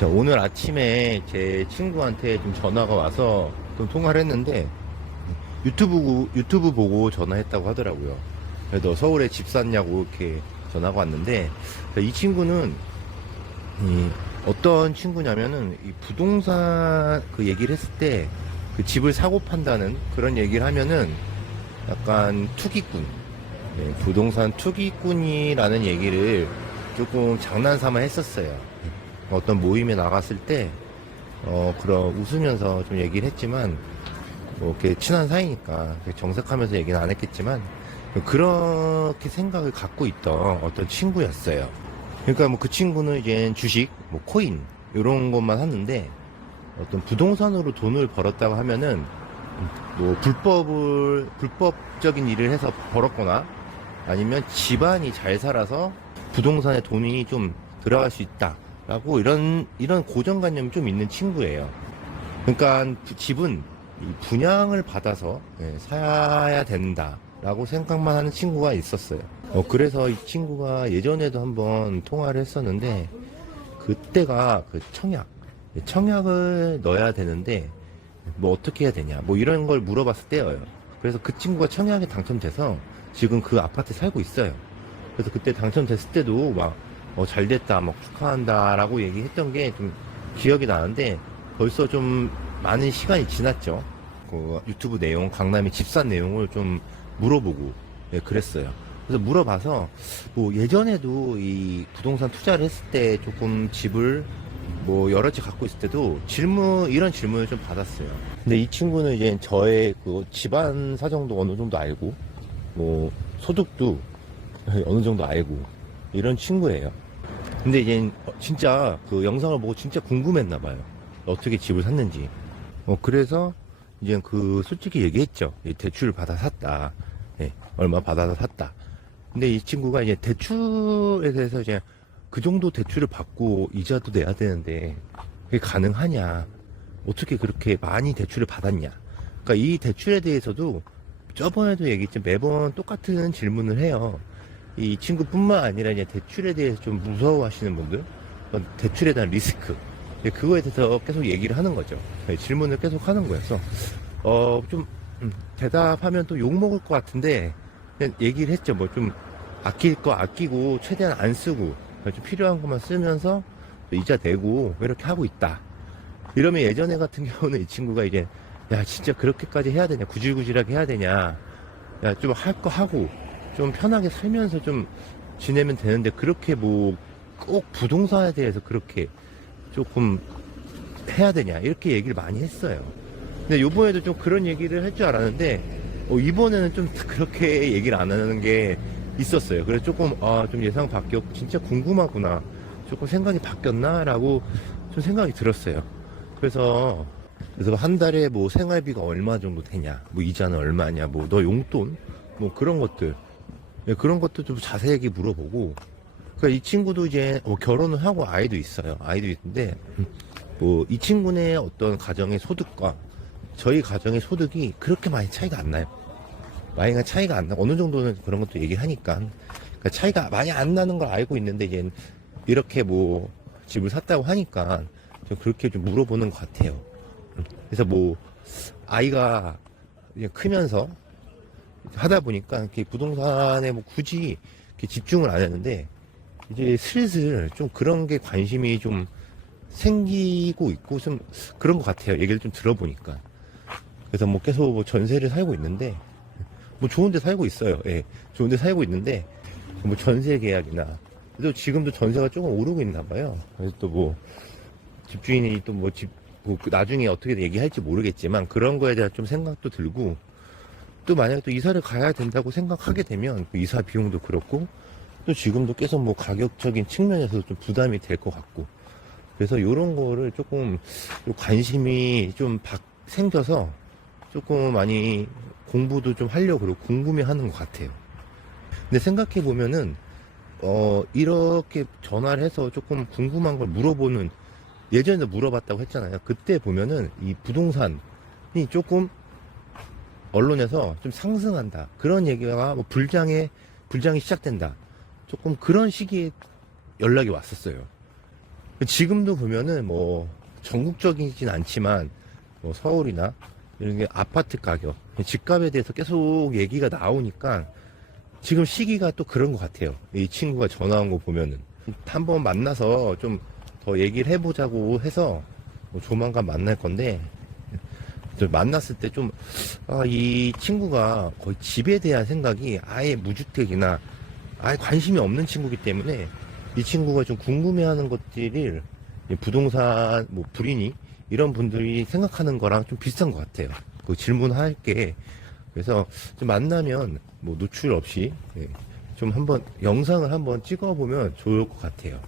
자, 오늘 아침에 제 친구한테 좀 전화가 와서 좀 통화를 했는데 유튜브 보고 전화했다고 하더라고요. 그래도 서울에 집 샀냐고 이렇게 전화가 왔는데 이 친구는 어떤 친구냐면은 이 부동산 그 얘기를 했을 때 그 집을 사고 판다는 그런 얘기를 하면은 약간 투기꾼, 부동산 투기꾼이라는 얘기를 조금 장난삼아 했었어요. 어떤 모임에 나갔을 때, 그런 웃으면서 좀 얘기를 했지만, 뭐 이렇게 친한 사이니까 정색하면서 얘기는 안 했겠지만, 그렇게 생각을 갖고 있던 어떤 친구였어요. 그러니까 뭐 그 친구는 이제 주식, 뭐 코인, 이런 것만 하는데, 어떤 부동산으로 돈을 벌었다고 하면은, 뭐 불법적인 일을 해서 벌었거나, 아니면 집안이 잘 살아서 부동산에 돈이 좀 들어갈 수 있다. 라고 이런 고정관념이 좀 있는 친구예요. 그러니까 집은 분양을 받아서 사야 된다라고 생각만 하는 친구가 있었어요. 그래서 이 친구가 예전에도 한번 통화를 했었는데 그때가 그 청약을 넣어야 되는데 뭐 어떻게 해야 되냐 뭐 이런 걸 물어봤을 때예요. 그래서 그 친구가 청약에 당첨돼서 지금 그 아파트에 살고 있어요. 그래서 그때 당첨됐을 때도 막 잘 됐다, 막 축하한다 라고 얘기했던 게 좀 기억이 나는데 벌써 좀 많은 시간이 지났죠. 그 유튜브 내용, 강남의 집산 내용을 좀 물어보고 그랬어요. 그래서 물어봐서 뭐 예전에도 이 부동산 투자를 했을 때 조금 집을 뭐 여러 채 갖고 있을 때도 이런 질문을 좀 받았어요. 근데 이 친구는 이제 저의 그 집안 사정도 어느 정도 알고 뭐 소득도 어느 정도 알고 이런 친구예요. 근데 이제 진짜 그 영상을 보고 진짜 궁금했나 봐요. 어떻게 집을 샀는지. 그래서 이제 그 솔직히 얘기했죠. 대출을 받아 샀다. 얼마 받아서 샀다. 근데 이 친구가 이제 대출에 대해서 이제 그 정도 대출을 받고 이자도 내야 되는데 그게 가능하냐. 어떻게 그렇게 많이 대출을 받았냐. 그러니까 이 대출에 대해서도 저번에도 얘기했지만 매번 똑같은 질문을 해요. 이 친구뿐만 아니라 이제 대출에 대해서 좀 무서워하시는 분들, 대출에 대한 리스크, 그거에 대해서 계속 얘기를 하는 거죠. 질문을 계속 하는 거여서 좀 대답하면 또 욕 먹을 것 같은데 그냥 얘기를 했죠. 뭐 좀 아낄 거 아끼고 최대한 안 쓰고 좀 필요한 것만 쓰면서 이자 내고 이렇게 하고 있다. 이러면 예전에 같은 경우는 이 친구가 이제 야 진짜 그렇게까지 해야 되냐, 구질구질하게 해야 되냐, 야 좀 할 거 하고 좀 편하게 살면서 좀 지내면 되는데 그렇게 뭐 꼭 부동산에 대해서 그렇게 조금 해야 되냐 이렇게 얘기를 많이 했어요. 근데 요번에도 좀 그런 얘기를 할 줄 알았는데 이번에는 좀 그렇게 얘기를 안 하는 게 있었어요. 그래서 조금 좀 예상 바뀌었고 진짜 궁금하구나, 조금 생각이 바뀌었나 라고 좀 생각이 들었어요. 그래서 한 달에 뭐 생활비가 얼마 정도 되냐, 뭐 이자는 얼마냐, 뭐 너 용돈 뭐 그런 것들, 그런 것도 좀 자세하게 물어보고. 그러니까 이 친구도 이제 결혼을 하고 아이도 있어요. 아이도 있는데 뭐 이 친구네 어떤 가정의 소득과 저희 가정의 소득이 그렇게 많이 차이가 안 나요. 많이 차이가 안 나. 어느 정도는 그런 것도 얘기하니까. 그러니까 차이가 많이 안 나는 걸 알고 있는데 이제 이렇게 뭐 집을 샀다고 하니까 좀 그렇게 좀 물어보는 것 같아요. 그래서 뭐 아이가 이제 크면서 하다 보니까 이렇게 부동산에 뭐 굳이 이렇게 집중을 안 했는데 이제 슬슬 좀 그런 게 관심이 좀 생기고 있고 좀 그런 것 같아요. 얘기를 좀 들어보니까. 그래서 뭐 계속 뭐 전세를 살고 있는데 뭐 좋은 데 살고 있어요. 예. 좋은 데 살고 있는데 뭐 전세 계약이나 또 지금도 전세가 조금 오르고 있나 봐요. 그래서 또 뭐 집주인이 또 뭐 뭐 나중에 어떻게 얘기할지 모르겠지만 그런 거에 대한 좀 생각도 들고, 또 만약에 또 이사를 가야 된다고 생각하게 되면 그 이사 비용도 그렇고 또 지금도 계속 뭐 가격적인 측면에서도 좀 부담이 될 것 같고, 그래서 이런 거를 조금 관심이 좀 생겨서 조금 많이 공부도 좀 하려고 그러고 궁금해 하는 것 같아요. 근데 생각해 보면은 이렇게 전화를 해서 조금 궁금한 걸 물어보는, 예전에도 물어봤다고 했잖아요. 그때 보면은 이 부동산이 조금 언론에서 좀 상승한다, 그런 얘기가 뭐 불장이 시작된다, 조금 그런 시기에 연락이 왔었어요. 지금도 보면은 뭐 전국적이진 않지만 뭐 서울이나 이런 게 아파트 가격, 집값에 대해서 계속 얘기가 나오니까 지금 시기가 또 그런 것 같아요. 이 친구가 전화 온 거 보면은 한번 만나서 좀 더 얘기를 해보자고 해서 뭐 조만간 만날 건데, 만났을 때 좀, 이 친구가 거의 집에 대한 생각이 아예 무주택이나 아예 관심이 없는 친구이기 때문에 이 친구가 좀 궁금해하는 것들을 부동산, 뭐, 불이니 이런 분들이 생각하는 거랑 좀 비슷한 것 같아요. 그 질문할게. 그래서 좀 만나면 뭐 노출 없이 좀 한번 영상을 한번 찍어보면 좋을 것 같아요.